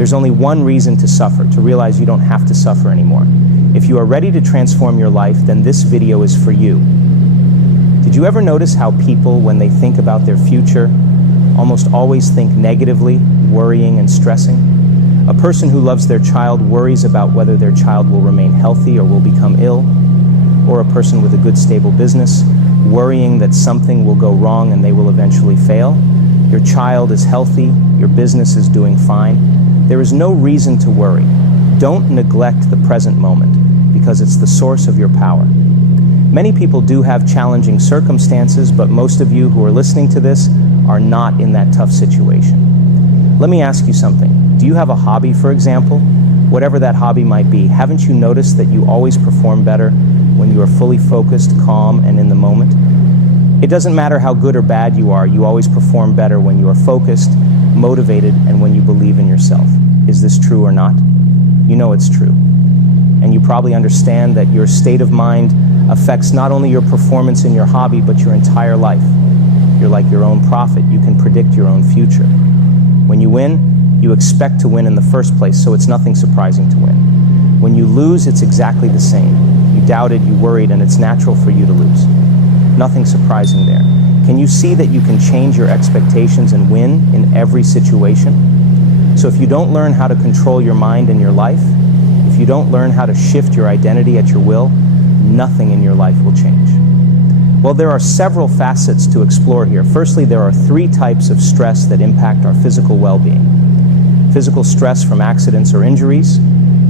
There's only one reason to suffer, to realize you don't have to suffer anymore. If you are ready to transform your life, then this video is for you. Did you ever notice how people, when they think about their future, almost always think negatively, worrying and stressing? A person who loves their child worries about whether their child will remain healthy or will become ill. Or a person with a good, stable business, worrying that something will go wrong and they will eventually fail. Your child is healthy, your business is doing fine. There is no reason to worry. Don't neglect the present moment, because it's the source of your power. Many people do have challenging circumstances, but most of you who are listening to this are not in that tough situation. Let me ask you something. Do you have a hobby, for example? Whatever that hobby might be, haven't you noticed that you always perform better when you are fully focused, calm, and in the moment? It doesn't matter how good or bad you are, you always perform better when you are focused, motivated, and when you believe in yourself. Is this true or not? You know it's true. And you probably understand that your state of mind affects not only your performance in your hobby, but your entire life. You're like your own prophet. You can predict your own future. When you win, you expect to win in the first place, so it's nothing surprising to win. When you lose, it's exactly the same. You doubted, you worried, and it's natural for you to lose. Nothing surprising there. Can you see that you can change your expectations and win in every situation? So if you don't learn how to control your mind and your life, if you don't learn how to shift your identity at your will, nothing in your life will change. Well, there are several facets to explore here. Firstly, there are 3 types of stress that impact our physical well-being. Physical stress from accidents or injuries,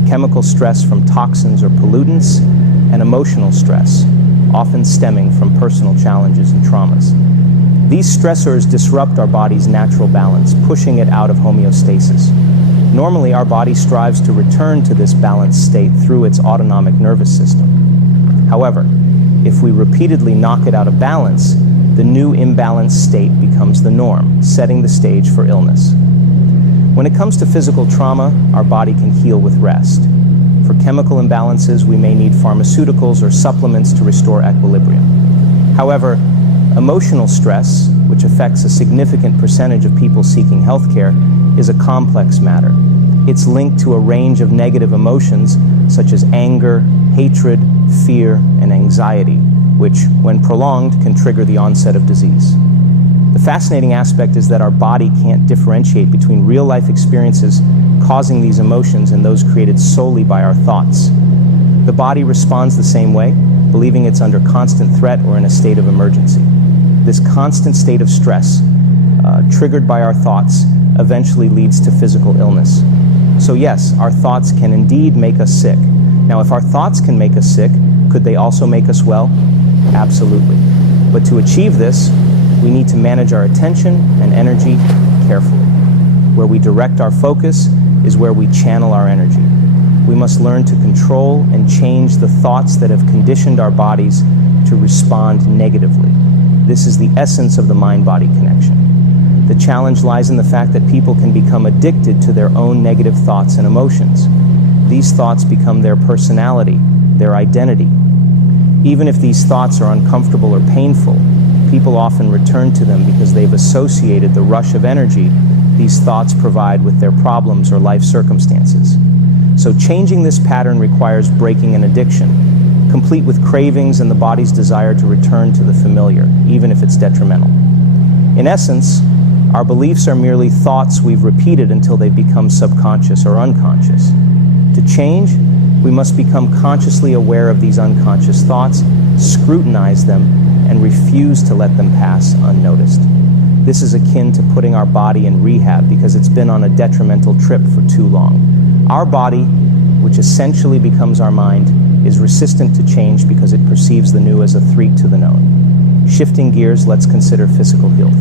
chemical stress from toxins or pollutants, and emotional stress, often stemming from personal challenges and traumas. These stressors disrupt our body's natural balance, pushing it out of homeostasis. Normally, our body strives to return to this balanced state through its autonomic nervous system. However, if we repeatedly knock it out of balance, the new imbalanced state becomes the norm, setting the stage for illness. When it comes to physical trauma, our body can heal with rest. For chemical imbalances, we may need pharmaceuticals or supplements to restore equilibrium. However, emotional stress, which affects a significant percentage of people seeking healthcare, is a complex matter. It's linked to a range of negative emotions such as anger, hatred, fear, and anxiety, which, when prolonged, can trigger the onset of disease. The fascinating aspect is that our body can't differentiate between real-life experiences causing these emotions and those created solely by our thoughts. The body responds the same way, believing it's under constant threat or in a state of emergency. This constant state of stress, triggered by our thoughts, eventually leads to physical illness. So yes, our thoughts can indeed make us sick. Now, if our thoughts can make us sick, could they also make us well? Absolutely. But to achieve this, we need to manage our attention and energy carefully. Where we direct our focus is where we channel our energy. We must learn to control and change the thoughts that have conditioned our bodies to respond negatively. This is the essence of the mind-body connection. The challenge lies in the fact that people can become addicted to their own negative thoughts and emotions. These thoughts become their personality, their identity. Even if these thoughts are uncomfortable or painful, people often return to them because they've associated the rush of energy these thoughts provide with their problems or life circumstances. So changing this pattern requires breaking an addiction, complete with cravings and the body's desire to return to the familiar, even if it's detrimental. In essence, our beliefs are merely thoughts we've repeated until they become subconscious or unconscious. To change, we must become consciously aware of these unconscious thoughts, scrutinize them, and refuse to let them pass unnoticed. This is akin to putting our body in rehab because it's been on a detrimental trip for too long. Our body, which essentially becomes our mind, is resistant to change because it perceives the new as a threat to the known. Shifting gears, let's consider physical health.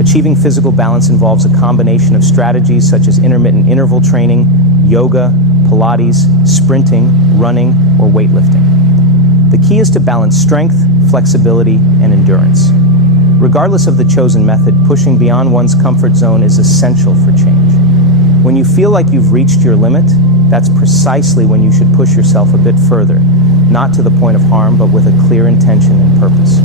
Achieving physical balance involves a combination of strategies such as intermittent interval training, yoga, Pilates, sprinting, running, or weightlifting. The key is to balance strength, flexibility, and endurance. Regardless of the chosen method, pushing beyond one's comfort zone is essential for change. When you feel like you've reached your limit, that's precisely when you should push yourself a bit further, not to the point of harm, but with a clear intention and purpose.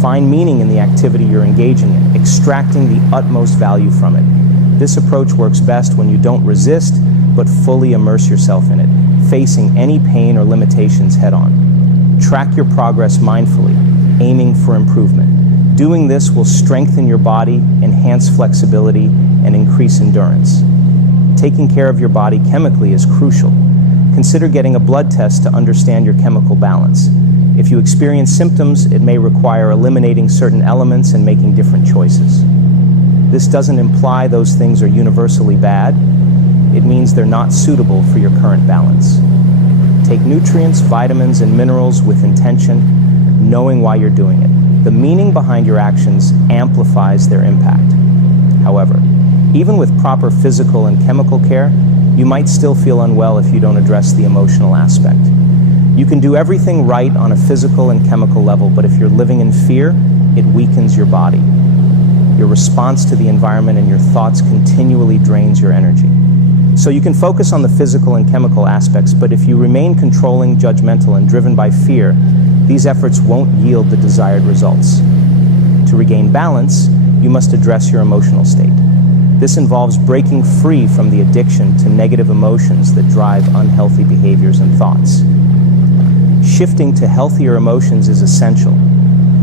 Find meaning in the activity you're engaging in, extracting the utmost value from it. This approach works best when you don't resist, but fully immerse yourself in it, facing any pain or limitations head-on. Track your progress mindfully, aiming for improvement. Doing this will strengthen your body, enhance flexibility, and increase endurance. Taking care of your body chemically is crucial. Consider getting a blood test to understand your chemical balance. If you experience symptoms, it may require eliminating certain elements and making different choices. This doesn't imply those things are universally bad. It means they're not suitable for your current balance. Take nutrients, vitamins, and minerals with intention, knowing why you're doing it. The meaning behind your actions amplifies their impact. However, even with proper physical and chemical care, you might still feel unwell if you don't address the emotional aspect. You can do everything right on a physical and chemical level, but if you're living in fear, it weakens your body. Your response to the environment and your thoughts continually drains your energy. So you can focus on the physical and chemical aspects, but if you remain controlling, judgmental, and driven by fear, these efforts won't yield the desired results. To regain balance, you must address your emotional state. This involves breaking free from the addiction to negative emotions that drive unhealthy behaviors and thoughts. Shifting to healthier emotions is essential.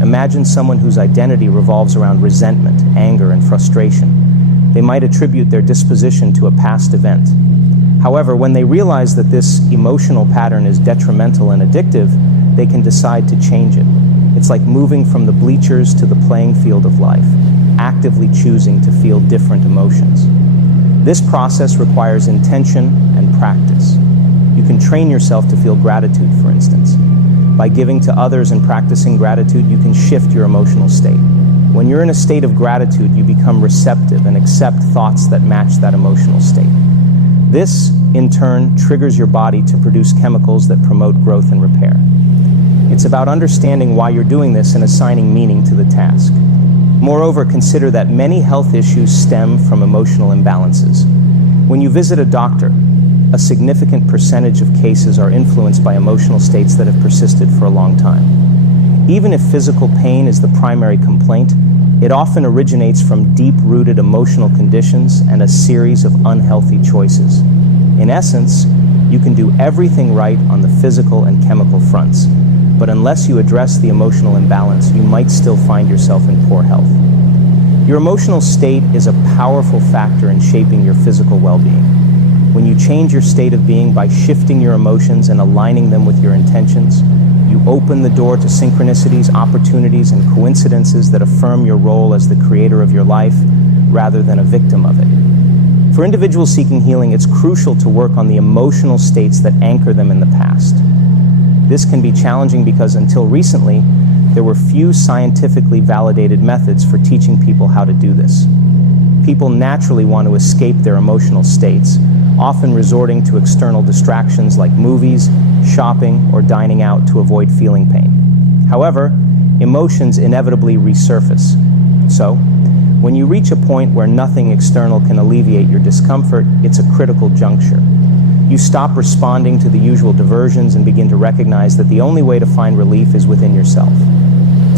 Imagine someone whose identity revolves around resentment, anger, and frustration. They might attribute their disposition to a past event. However, when they realize that this emotional pattern is detrimental and addictive, they can decide to change it. It's like moving from the bleachers to the playing field of life, actively choosing to feel different emotions. This process requires intention and practice. You can train yourself to feel gratitude, for instance. By giving to others and practicing gratitude, you can shift your emotional state. When you're in a state of gratitude, you become receptive and accept thoughts that match that emotional state. This, in turn, triggers your body to produce chemicals that promote growth and repair. It's about understanding why you're doing this and assigning meaning to the task. Moreover, consider that many health issues stem from emotional imbalances. When you visit a doctor, a significant percentage of cases are influenced by emotional states that have persisted for a long time. Even if physical pain is the primary complaint, it often originates from deep-rooted emotional conditions and a series of unhealthy choices. In essence, you can do everything right on the physical and chemical fronts, but unless you address the emotional imbalance, you might still find yourself in poor health. Your emotional state is a powerful factor in shaping your physical well-being. When you change your state of being by shifting your emotions and aligning them with your intentions, you open the door to synchronicities, opportunities, and coincidences that affirm your role as the creator of your life rather than a victim of it. For individuals seeking healing, it's crucial to work on the emotional states that anchor them in the past. This can be challenging because until recently, there were few scientifically validated methods for teaching people how to do this. People naturally want to escape their emotional states, often resorting to external distractions like movies, shopping, or dining out to avoid feeling pain. However, emotions inevitably resurface. So, when you reach a point where nothing external can alleviate your discomfort, it's a critical juncture. You stop responding to the usual diversions and begin to recognize that the only way to find relief is within yourself.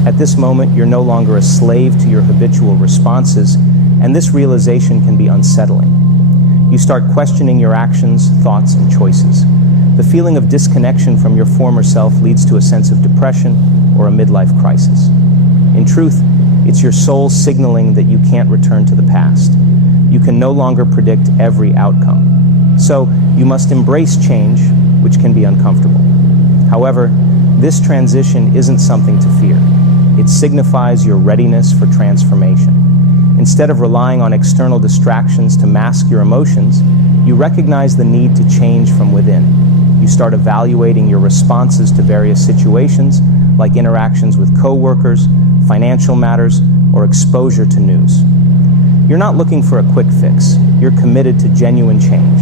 At this moment, you're no longer a slave to your habitual responses, and this realization can be unsettling. You start questioning your actions, thoughts, and choices. The feeling of disconnection from your former self leads to a sense of depression or a midlife crisis. In truth, it's your soul signaling that you can't return to the past. You can no longer predict every outcome. So, you must embrace change, which can be uncomfortable. However, this transition isn't something to fear. It signifies your readiness for transformation. Instead of relying on external distractions to mask your emotions, you recognize the need to change from within. You start evaluating your responses to various situations, like interactions with coworkers, financial matters, or exposure to news. You're not looking for a quick fix. You're committed to genuine change.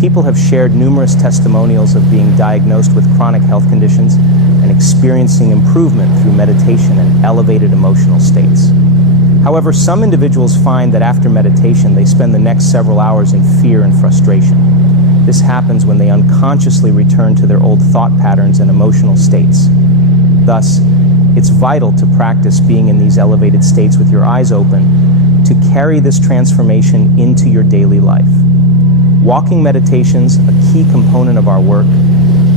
People have shared numerous testimonials of being diagnosed with chronic health conditions and experiencing improvement through meditation and elevated emotional states. However, some individuals find that after meditation, they spend the next several hours in fear and frustration. This happens when they unconsciously return to their old thought patterns and emotional states. Thus, it's vital to practice being in these elevated states with your eyes open, to carry this transformation into your daily life. Walking meditations, a key component of our work,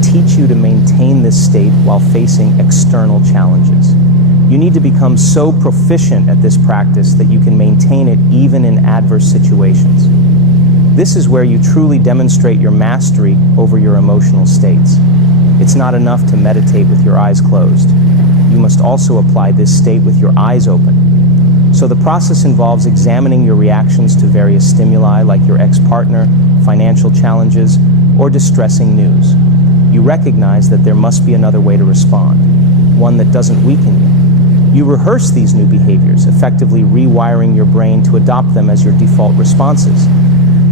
teach you to maintain this state while facing external challenges. You need to become so proficient at this practice that you can maintain it even in adverse situations. This is where you truly demonstrate your mastery over your emotional states. It's not enough to meditate with your eyes closed. You must also apply this state with your eyes open. So the process involves examining your reactions to various stimuli like your ex-partner, financial challenges, or distressing news. You recognize that there must be another way to respond, one that doesn't weaken you. You rehearse these new behaviors, effectively rewiring your brain to adopt them as your default responses.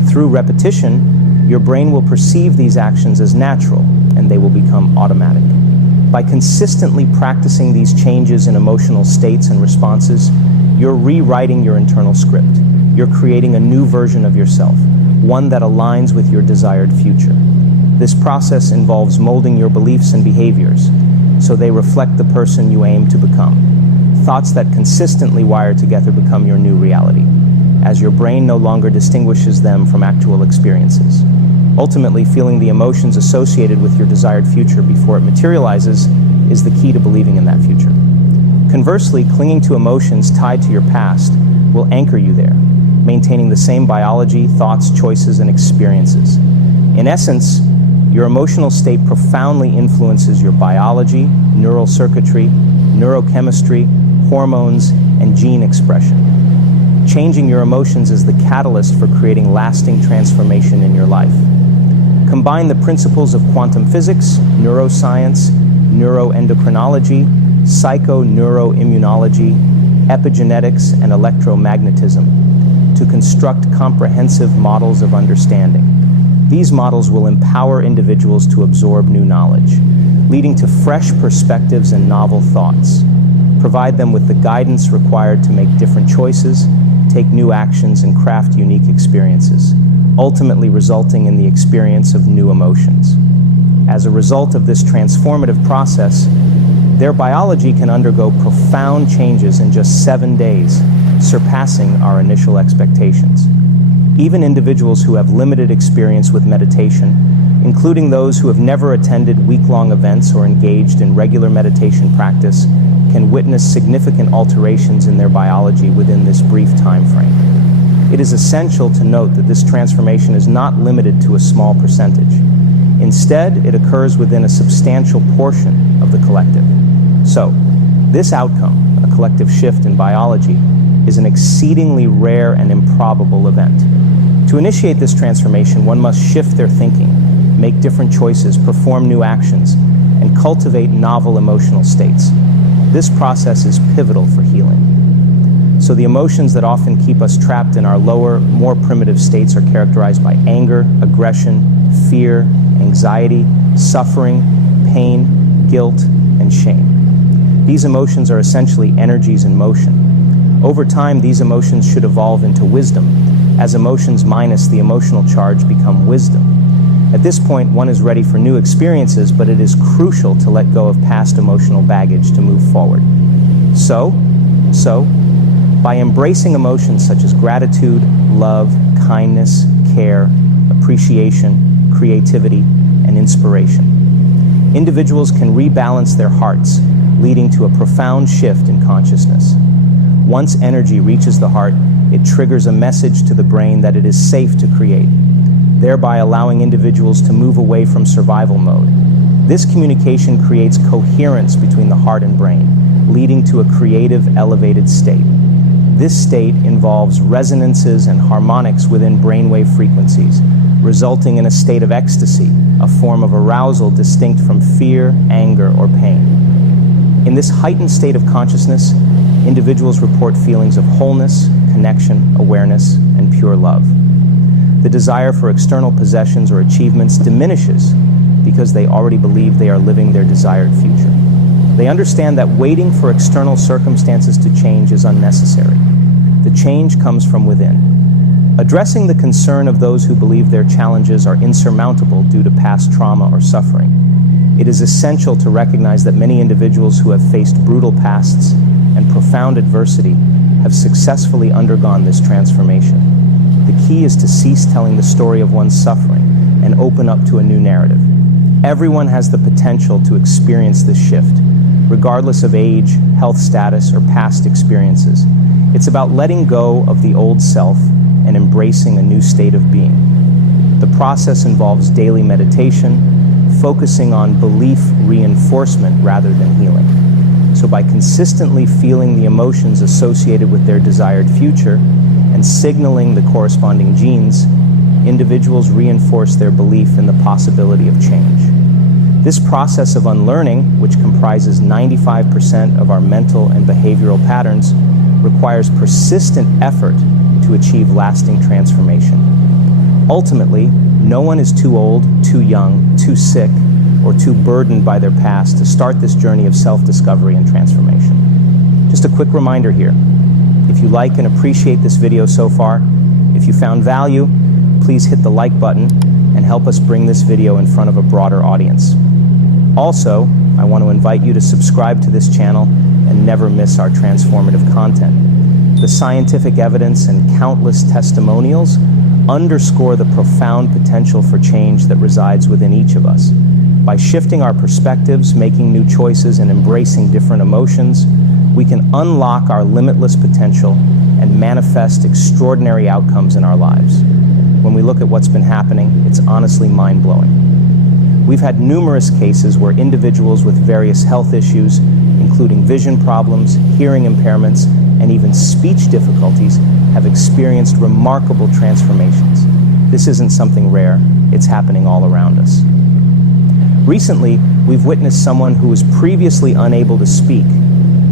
Through repetition, your brain will perceive these actions as natural, and they will become automatic. By consistently practicing these changes in emotional states and responses, you're rewriting your internal script. You're creating a new version of yourself, one that aligns with your desired future. This process involves molding your beliefs and behaviors, so they reflect the person you aim to become. Thoughts that consistently wire together become your new reality, as your brain no longer distinguishes them from actual experiences. Ultimately, feeling the emotions associated with your desired future before it materializes is the key to believing in that future. Conversely, clinging to emotions tied to your past will anchor you there, maintaining the same biology, thoughts, choices, and experiences. In essence, your emotional state profoundly influences your biology, neural circuitry, neurochemistry, hormones, and gene expression. Changing your emotions is the catalyst for creating lasting transformation in your life. Combine the principles of quantum physics, neuroscience, neuroendocrinology, psychoneuroimmunology, epigenetics, and electromagnetism to construct comprehensive models of understanding. These models will empower individuals to absorb new knowledge, leading to fresh perspectives and novel thoughts. Provide them with the guidance required to make different choices, take new actions, and craft unique experiences, ultimately resulting in the experience of new emotions. As a result of this transformative process, their biology can undergo profound changes in just 7 days, surpassing our initial expectations. Even individuals who have limited experience with meditation, including those who have never attended week-long events or engaged in regular meditation practice, can witness significant alterations in their biology within this brief time frame. It is essential to note that this transformation is not limited to a small percentage. Instead, it occurs within a substantial portion of the collective. So, this outcome, a collective shift in biology, is an exceedingly rare and improbable event. To initiate this transformation, one must shift their thinking, make different choices, perform new actions, and cultivate novel emotional states. This process is pivotal for healing. So the emotions that often keep us trapped in our lower, more primitive states are characterized by anger, aggression, fear, anxiety, suffering, pain, guilt, and shame. These emotions are essentially energies in motion. Over time, these emotions should evolve into wisdom, as emotions minus the emotional charge become wisdom. At this point, one is ready for new experiences, but it is crucial to let go of past emotional baggage to move forward. So, by embracing emotions such as gratitude, love, kindness, care, appreciation, creativity, and inspiration, individuals can rebalance their hearts, leading to a profound shift in consciousness. Once energy reaches the heart, it triggers a message to the brain that it is safe to create, thereby allowing individuals to move away from survival mode. This communication creates coherence between the heart and brain, leading to a creative, elevated state. This state involves resonances and harmonics within brainwave frequencies, resulting in a state of ecstasy, a form of arousal distinct from fear, anger, or pain. In this heightened state of consciousness, individuals report feelings of wholeness, connection, awareness, and pure love. The desire for external possessions or achievements diminishes because they already believe they are living their desired future. They understand that waiting for external circumstances to change is unnecessary. The change comes from within. Addressing the concern of those who believe their challenges are insurmountable due to past trauma or suffering, it is essential to recognize that many individuals who have faced brutal pasts and profound adversity have successfully undergone this transformation. The key is to cease telling the story of one's suffering and open up to a new narrative. Everyone has the potential to experience this shift, regardless of age, health status, or past experiences. It's about letting go of the old self and embracing a new state of being. The process involves daily meditation, focusing on belief reinforcement rather than healing. So by consistently feeling the emotions associated with their desired future and signaling the corresponding genes, individuals reinforce their belief in the possibility of change. This process of unlearning, which comprises 95% of our mental and behavioral patterns, requires persistent effort to achieve lasting transformation. Ultimately, no one is too old, too young, too sick, or too burdened by their past to start this journey of self-discovery and transformation. Just a quick reminder here. If you like and appreciate this video so far, if you found value, please hit the like button and help us bring this video in front of a broader audience. Also, I want to invite you to subscribe to this channel and never miss our transformative content. The scientific evidence and countless testimonials underscore the profound potential for change that resides within each of us. By shifting our perspectives, making new choices, and embracing different emotions, we can unlock our limitless potential and manifest extraordinary outcomes in our lives. When we look at what's been happening, it's honestly mind-blowing. We've had numerous cases where individuals with various health issues, including vision problems, hearing impairments, and even speech difficulties, have experienced remarkable transformations. This isn't something rare, it's happening all around us. Recently, we've witnessed someone who was previously unable to speak,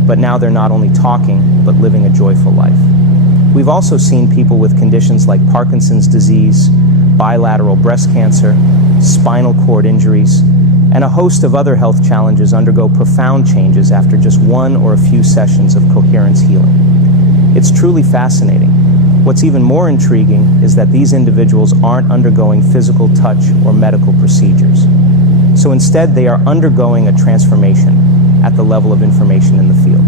but now they're not only talking, but living a joyful life. We've also seen people with conditions like Parkinson's disease, bilateral breast cancer, spinal cord injuries, and a host of other health challenges undergo profound changes after just one or a few sessions of coherence healing. It's truly fascinating. What's even more intriguing is that these individuals aren't undergoing physical touch or medical procedures. So instead, they are undergoing a transformation at the level of information in the field.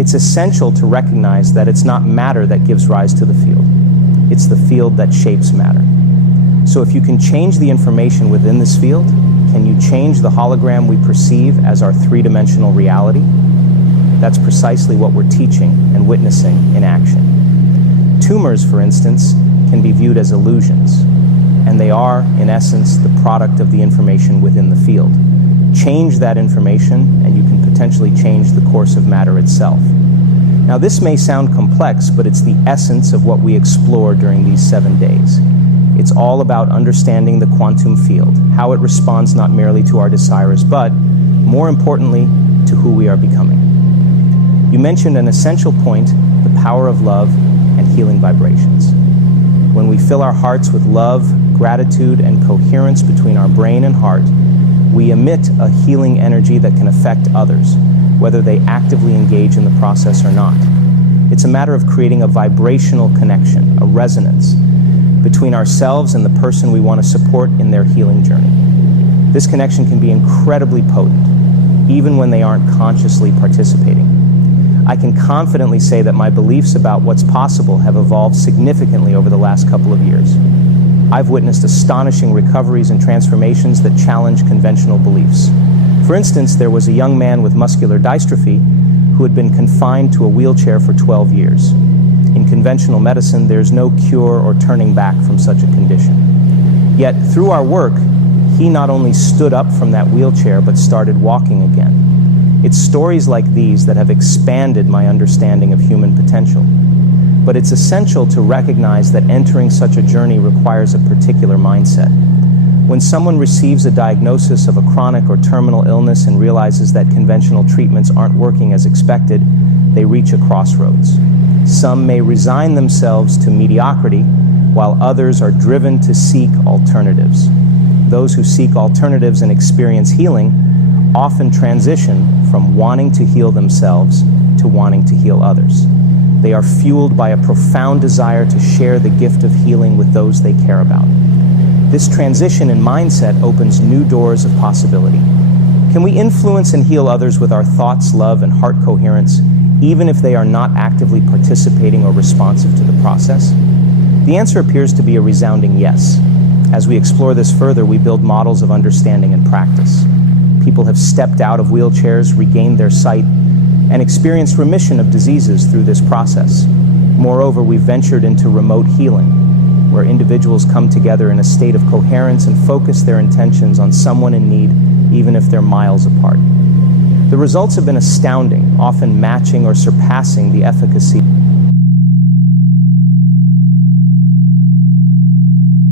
It's essential to recognize that it's not matter that gives rise to the field. It's the field that shapes matter. So if you can change the information within this field, can you change the hologram we perceive as our three-dimensional reality? That's precisely what we're teaching and witnessing in action. Tumors, for instance, can be viewed as illusions, and they are, in essence, the product of the information within the field. Change that information, and you can potentially change the course of matter itself. Now, this may sound complex, but it's the essence of what we explore during these 7 days. It's all about understanding the quantum field, how it responds not merely to our desires, but, more importantly, to who we are becoming. You mentioned an essential point, the power of love and healing vibrations. When we fill our hearts with love, gratitude, and coherence between our brain and heart, we emit a healing energy that can affect others, whether they actively engage in the process or not. It's a matter of creating a vibrational connection, a resonance, between ourselves and the person we want to support in their healing journey. This connection can be incredibly potent, even when they aren't consciously participating. I can confidently say that my beliefs about what's possible have evolved significantly over the last couple of years. I've witnessed astonishing recoveries and transformations that challenge conventional beliefs. For instance, there was a young man with muscular dystrophy who had been confined to a wheelchair for 12 years. In conventional medicine, there's no cure or turning back from such a condition. Yet, through our work, he not only stood up from that wheelchair, but started walking again. It's stories like these that have expanded my understanding of human potential. But it's essential to recognize that entering such a journey requires a particular mindset. When someone receives a diagnosis of a chronic or terminal illness and realizes that conventional treatments aren't working as expected, they reach a crossroads. Some may resign themselves to mediocrity, while others are driven to seek alternatives. Those who seek alternatives and experience healing often transition from wanting to heal themselves to wanting to heal others. They are fueled by a profound desire to share the gift of healing with those they care about. This transition in mindset opens new doors of possibility. Can we influence and heal others with our thoughts, love, and heart coherence, even if they are not actively participating or responsive to the process? The answer appears to be a resounding yes. As we explore this further, we build models of understanding and practice. People have stepped out of wheelchairs, regained their sight, and experienced remission of diseases through this process. Moreover, we've ventured into remote healing, where individuals come together in a state of coherence and focus their intentions on someone in need, even if they're miles apart. The results have been astounding, often matching or surpassing the efficacy